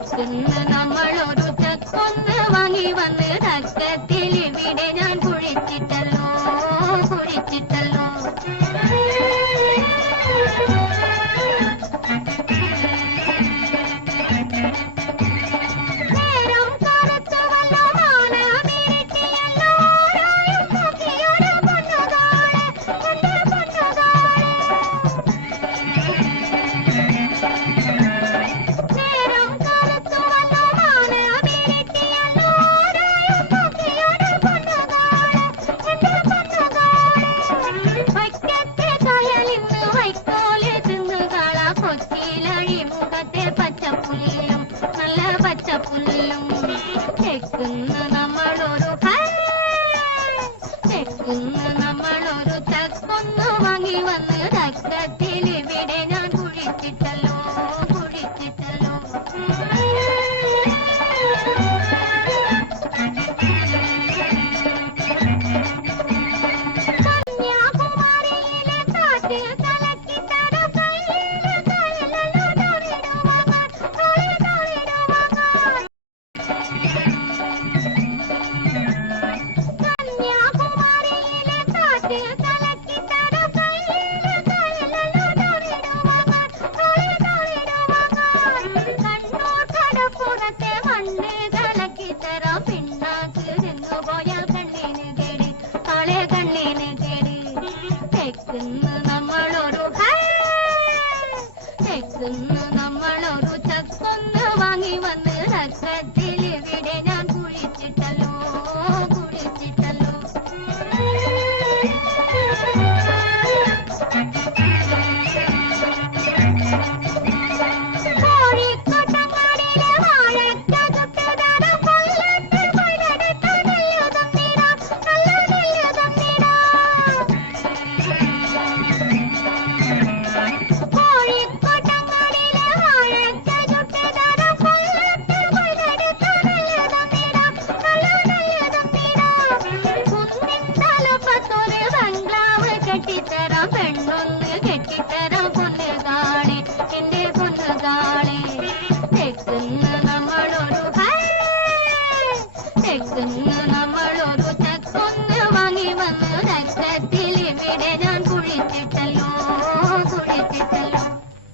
കൊന്ന് നമ്മളൊരു കൊന്ന് വാങ്ങി വന്നിട పదే నల్ల పచ్చ చెక్కున్న చెక్కున్న നമ്മളൊരു നമ്മളൊരു やったぞ